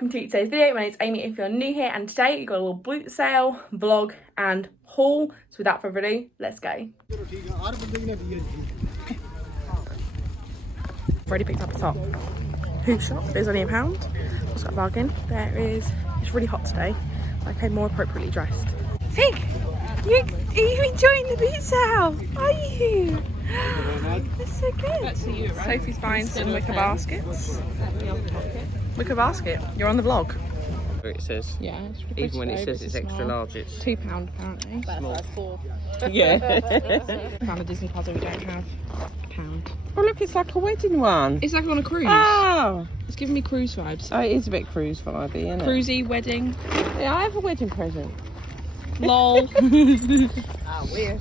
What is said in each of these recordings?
welcome to today's video. My name's Amy if you're new here, and today you've got a little boot sale, vlog and haul. So without further ado, let's go. I've already picked up the top. Boohoo shop, there's only £1. It's got a bargain. There is, it's really hot today. I came more appropriately dressed. Fig, are you enjoying the boot sale? Are you? That's so good. That's for you, right? Sophie's buying some wicker baskets. Wicker basket. You're on the vlog. It says. Yeah, it's really even when it says it's extra large, it's £2 apparently. small. Yeah. Found a Disney puzzle we don't have. £1. Oh look, it's like a wedding one. It's like on a cruise. Oh, It's giving me cruise vibes. oh, it is a bit cruise vibey, isn't it? Cruisy wedding. Yeah, I have a wedding present. Lol. Oh, weird.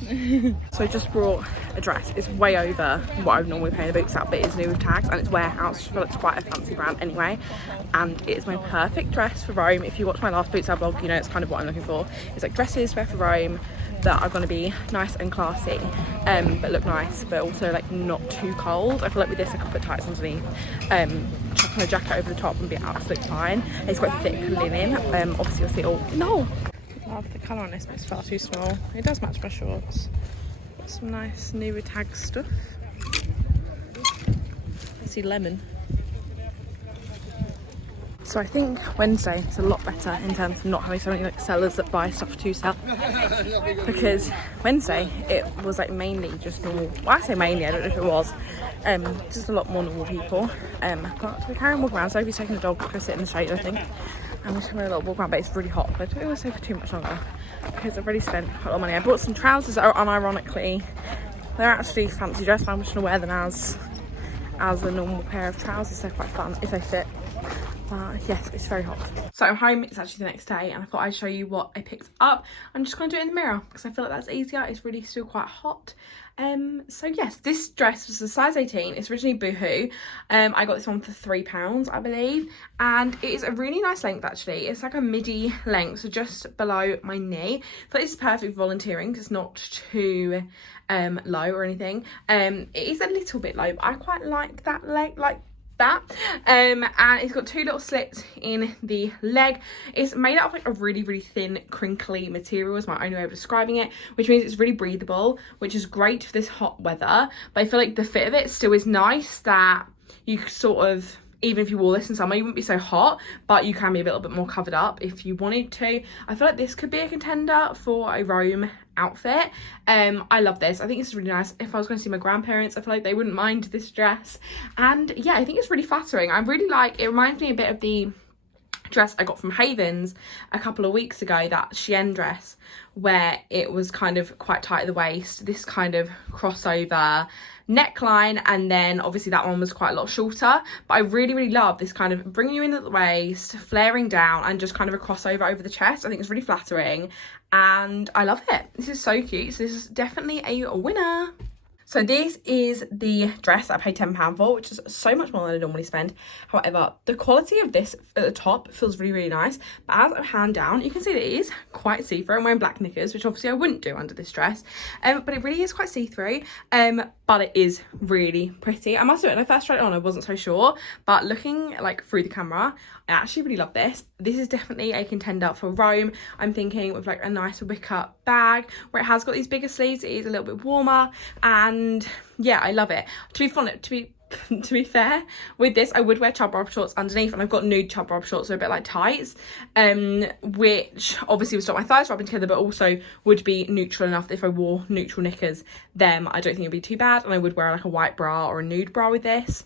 So I just brought a dress. It's way over what I would normally pay in the Bootsale, but it's new with tags and it's warehouse. I feel like it's quite a fancy brand anyway. And it's my perfect dress for Rome. If you watch my last Bootsale vlog, you know it's kind of what I'm looking for. It's like dresses wear for Rome that are going to be nice and classy, but look nice, but also like not too cold. I feel like with this I could put tights underneath, chuck on a jacket over the top and be absolutely fine. It's quite thick linen. Obviously you'll see it all. No! I love the colour on this, but it's far too small. It does match my shorts. Got some nice new tag stuff. I see lemon. So I think Wednesday is a lot better in terms of not having so many like sellers that buy stuff to sell. Because Wednesday it was like mainly just normal. Well, I say mainly, I don't know if it was. Just a lot more normal people. But we're carrying walk around. Sophie's taking the dog to go sit in the shade, I think. And we're just having a little walk around, but it's really hot. But I don't want to stay for too much longer because I've already spent quite a lot of money. I bought some trousers that are unironically, they're actually fancy dress, but I'm just gonna wear them as a normal pair of trousers. They're quite fun if they fit. Yes, it's very hot. So I'm home, it's actually the next day, and I thought I'd show you what I picked up. I'm just going to do it in the mirror because I feel like that's easier. It's really still quite hot. So yes, this dress was a size 18. It's originally Boohoo. I got this one for £3, I believe, and it is a really nice length actually. It's like a midi length, so just below my knee. So this is perfect for volunteering because it's not too low or anything. It is a little bit low, but I quite like that leg, like that. And it's got two little slits in the leg. It's made out of like a really thin crinkly material is my only way of describing it, which means it's really breathable, which is great for this hot weather. But I feel like the fit of it still is nice, that you sort of, even if you wore this in summer, you wouldn't be so hot, but you can be a little bit more covered up if you wanted to. I feel like this could be a contender for a Rome outfit. I love this. I think it's really nice. If I was going to see my grandparents, I feel like they wouldn't mind this dress. And yeah, I think it's really flattering. I really like, it reminds me a bit of the dress I got from Havens a couple of weeks ago, that Shein dress where it was kind of quite tight at the waist, this kind of crossover neckline, and then obviously that one was quite a lot shorter. But I really love this kind of bringing you in at the waist, flaring down, and just kind of a crossover over the chest. I think it's really flattering and I love it. This is so cute. So this is definitely a winner. So this is the dress that I paid £10 for, which is so much more than I normally spend. However, the quality of this at the top feels really nice. But as I hand down, you can see that it is quite see-through. I'm wearing black knickers, which obviously I wouldn't do under this dress. But it really is quite see-through. But it is really pretty. I must admit, when I first tried it on, I wasn't so sure. But looking like through the camera, I actually really love this. This is definitely a contender for Rome. I'm thinking with like a nice wicker bag where it has got these bigger sleeves. It is a little bit warmer, and yeah, I love it. To be fair, with this I would wear chub rub shorts underneath, and I've got nude chub rub shorts, so a bit like tights, which obviously would stop my thighs rubbing together, but also would be neutral enough that if I wore neutral knickers, then I don't think it'd be too bad. And I would wear like a white bra or a nude bra with this,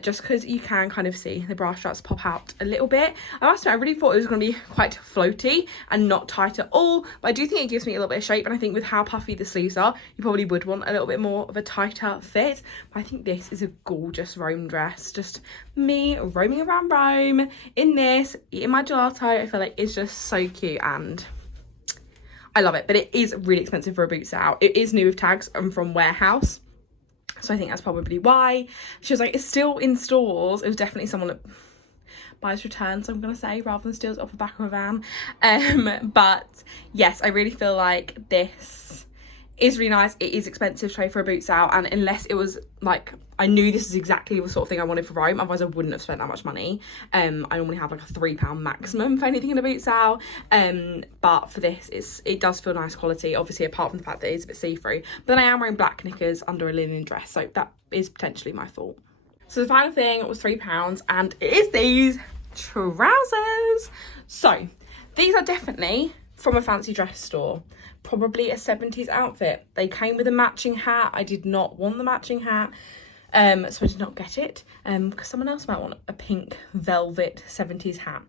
just because you can kind of see the bra straps pop out a little bit. I must admit, I really thought it was going to be quite floaty and not tight at all, but I do think it gives me a little bit of shape, and I think with how puffy the sleeves are, you probably would want a little bit more of a tighter fit. But I think this is a gorgeous Rome dress. Just me roaming around Rome in this, eating my gelato. I feel like it's just so cute and I love it. But it is really expensive for a Bootsale. It is new with tags and from warehouse, so I think that's probably why. She was like, it's still in stores. It was definitely someone that buys returns, I'm gonna say, rather than steals it off the back of a van. But yes, I really feel like this is really nice. It is expensive to pay for a Bootsale, and unless it was like, I knew this is exactly the sort of thing I wanted for Rome, otherwise I wouldn't have spent that much money. I normally have like a £3 maximum for anything in a Bootsale, but for this it does feel nice quality, obviously, apart from the fact that it's a bit see-through. But then I am wearing black knickers under a linen dress, so that is potentially my fault. So the final thing was £3, and it is these trousers. So these are definitely from a fancy dress store, probably a 70s outfit. They came with a matching hat. I did not want the matching hat, so I did not get it, because someone else might want a pink velvet 70s hat.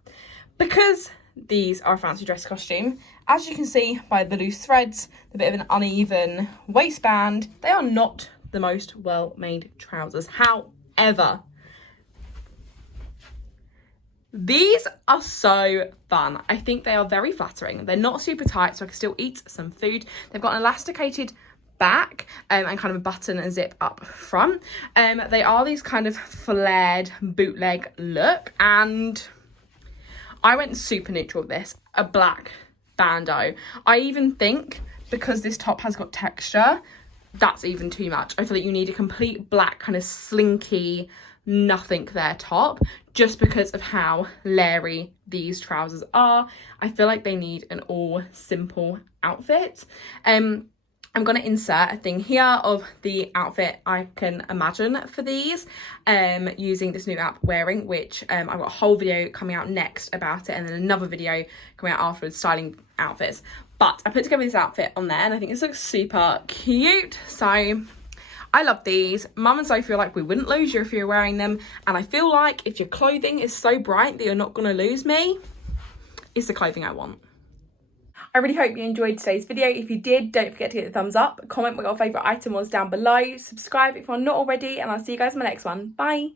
Because these are a fancy dress costume, as you can see by the loose threads, the bit of an uneven waistband, they are not the most well-made trousers. However, these are so fun. I think they are very flattering. They're not super tight, so I can still eat some food. They've got an elasticated back, and kind of a button and zip up front. They are these kind of flared bootleg look, and I went super neutral with this. A black bandeau. I even think, because this top has got texture, that's even too much. I feel like you need a complete black kind of slinky, nothing there top, just because of how leery these trousers are. I feel like they need an all simple outfit. I'm going to insert a thing here of the outfit I can imagine for these, using this new app Wearing, which I've got a whole video coming out next about it, and then another video coming out afterwards styling outfits. But I put together this outfit on there, and I think this looks super cute. So I love these. Mum and Sophie feel like we wouldn't lose you if you're wearing them. And I feel like if your clothing is so bright that you're not going to lose me, it's the clothing I want. I really hope you enjoyed today's video. If you did, don't forget to hit the thumbs up. Comment what your favourite item was down below. Subscribe if you're not already. And I'll see you guys in my next one. Bye.